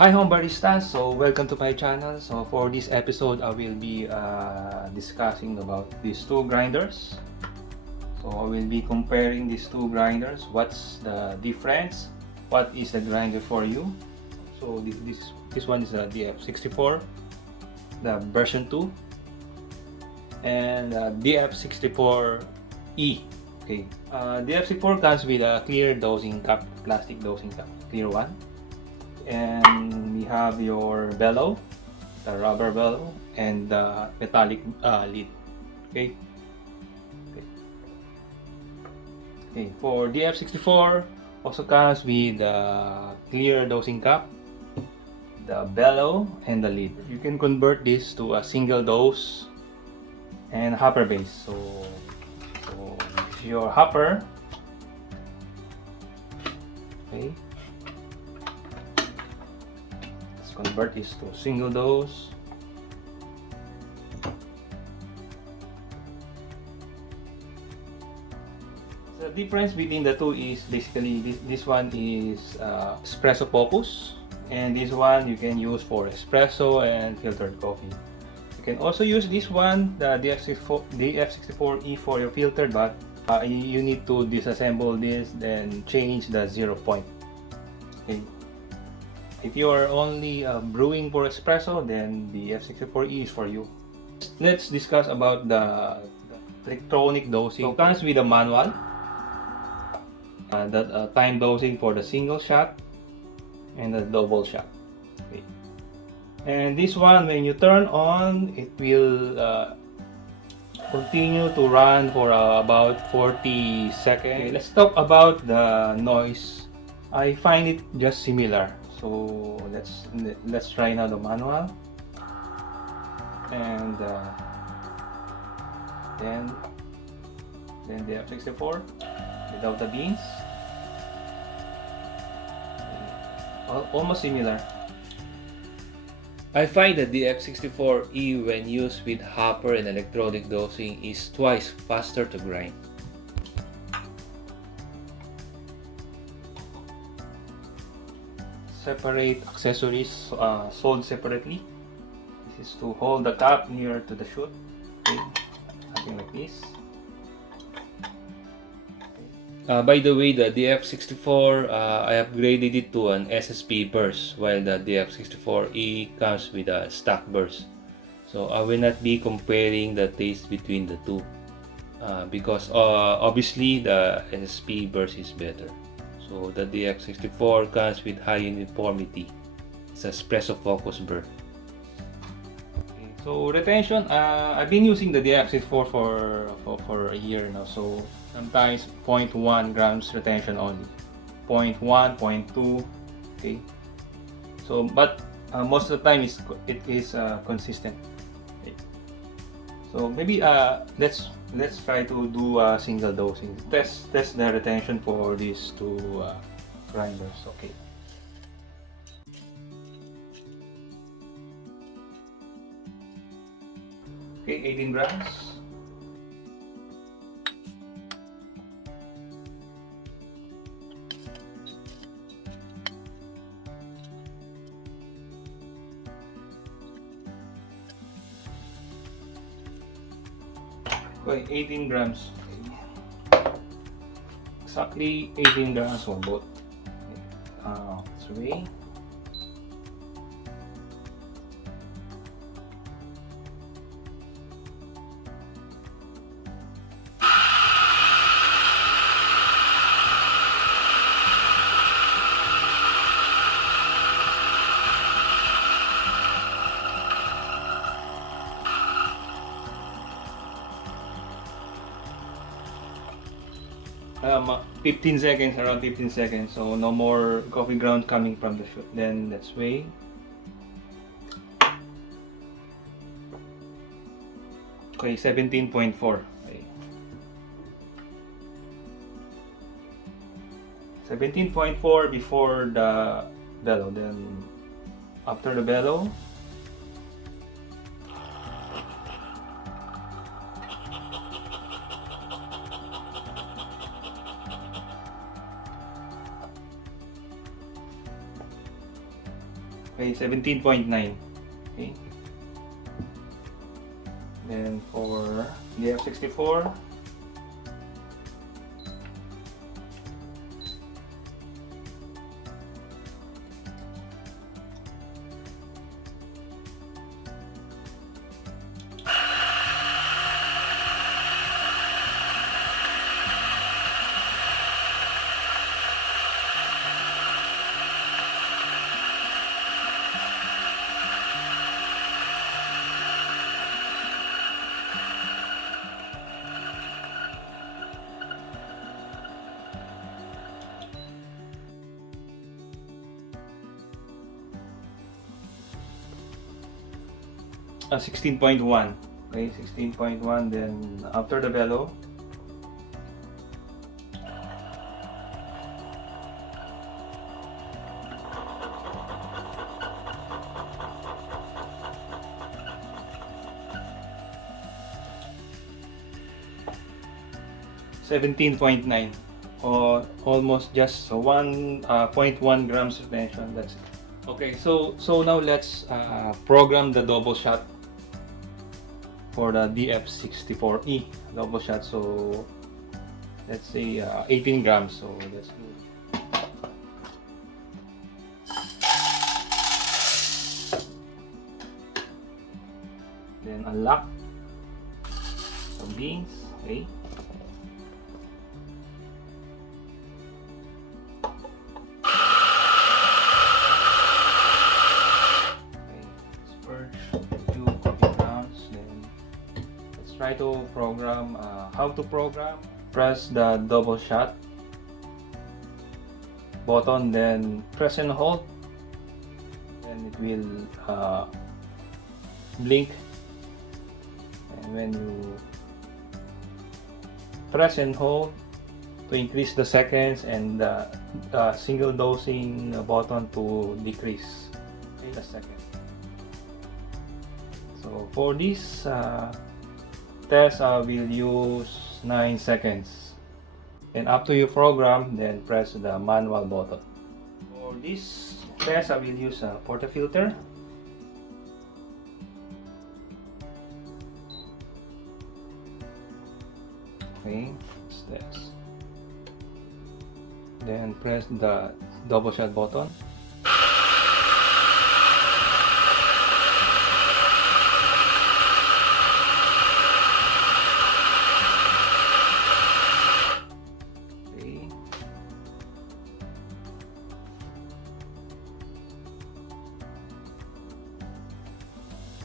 Hi home baristas, so welcome to my channel. So for this episode I will be discussing about these two grinders. So I will be comparing these two grinders, what's the difference, what is the grinder for you. So this one is the DF64, the version 2, and DF64E. Okay, DF64 comes with a clear dosing cup, plastic dosing cup, clear one. And we have your bellow, the rubber bellow, and the metallic lid. Okay. For DF64 also comes with the clear dosing cup, the bellow, and the lid. You can convert this to a single dose and hopper base. So this is your hopper. Okay. Convert this to single dose. The difference between the two is basically this one is espresso focus, and this one you can use for espresso and filtered coffee. You can also use this one, the DF64E, for your filtered, but you need to disassemble this, then change the 0 point. Okay. If you are only brewing for espresso, then the F64E is for you. Let's discuss about the electronic dosing. So it comes with a manual, that time dosing for the single shot and the double shot. Okay. And this one, when you turn on, it will continue to run for about 40 seconds. Okay, let's talk about the noise. I find it just similar. So let's try now the manual, and then the F64 without the beans. Almost similar. I find that the F64E, when used with hopper and electronic dosing, is twice faster to grind. Separate accessories sold separately. This is to hold the cup near to the chute. Okay. Something like this. By the way, the DF64, I upgraded it to an SSP burst, while the DF64E comes with a stock burst. So I will not be comparing the taste between the two, because obviously the SSP burst is better. So the DF64 comes with high uniformity. It's a espresso focus burn. Okay, so retention, I've been using the DF64 for a year now. So sometimes 0.1 grams retention only, 0.1, 0.2. Okay. So but most of the time it is consistent. Okay. So maybe let's try to do a single dosing. Test the retention for these two grinders. Okay. Okay, 18 grams. Okay, 18 grams. Okay. Exactly 18 grams for both. Okay. Let's weigh. Around 15 seconds, so no more coffee ground coming from the chute. Then let's weigh. Okay, 17.4. Okay. 17.4 before the bellow, then after the bellow. Okay, 17.9. Okay. Then for DF64, uh, 16.1. Okay, 16.1. Then after the bellow, $17.9, or almost just 1.1 grams of tension. That's it. Okay, so now let's program the double shot for the DF64E double shot. So let's say 18 grams. So let's do it. Then unlock some beans. Okay. Try to program. How to program? Press the double shot button, then press and hold, and it will blink. And when you press and hold to increase the seconds, and the single dosing button to decrease the second. So for this test, I will use 9 seconds. And after you program, then press the manual button. For this test, I will use a portafilter. Okay, steps. Then press the double shot button.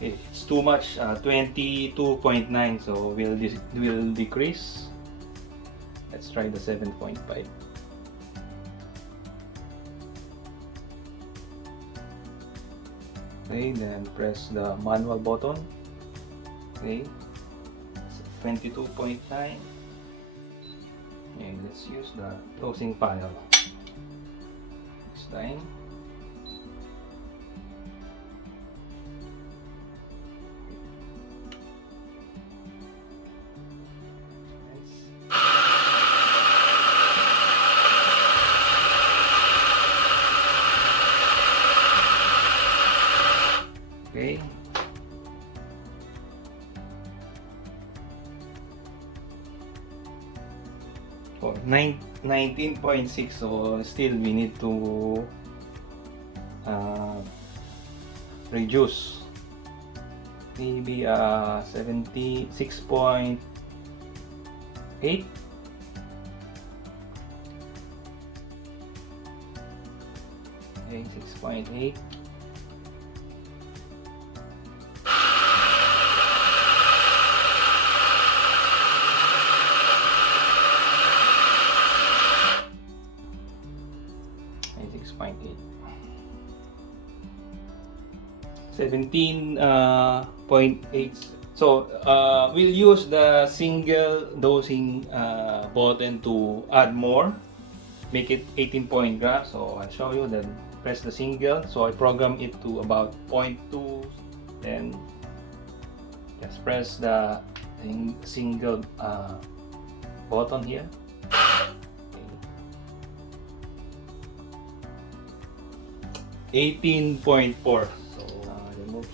It's too much, 22.9, so will decrease. Let's try the 7.5. Okay, then press the manual button. Okay, 22.9. Okay, let's use the closing panel this time. Okay. For 19.6, so still we need to reduce. Maybe 76.8. Okay, 6.8. And 6.8. 17.8. So we'll use the single dosing button to add more, make it 18 grams. So I'll show you. Then press the single. So I program it to about 0.2. Then just press the single button here. Okay. 18.8. 18.4. So remove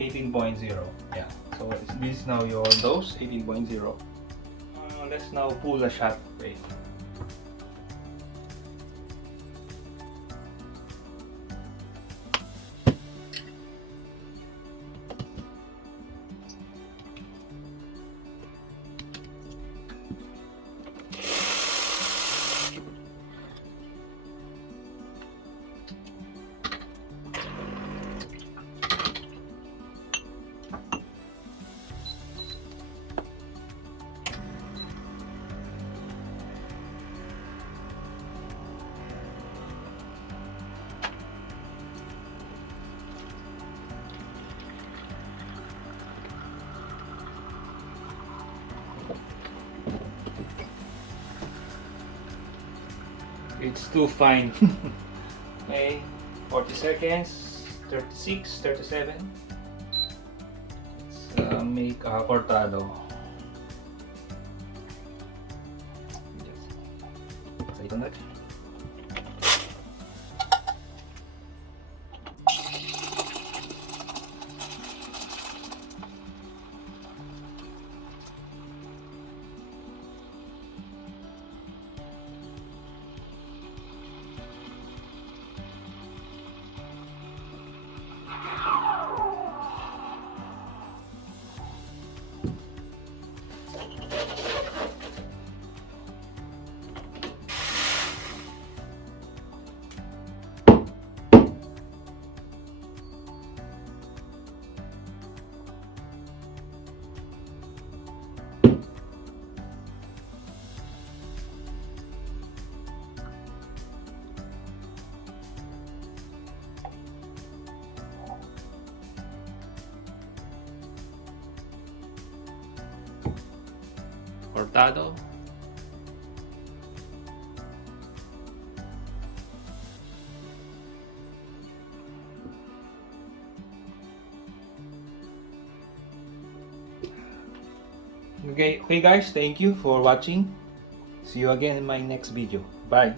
18.0. Yeah. So this is now your dose, 18.0. Let's now pull the shot rate. It's too fine. Okay, 40 seconds, 36, 37. Let's make a cortado. Sa ito natin. Cortado. Okay guys, thank you for watching. See you again in my next video. Bye.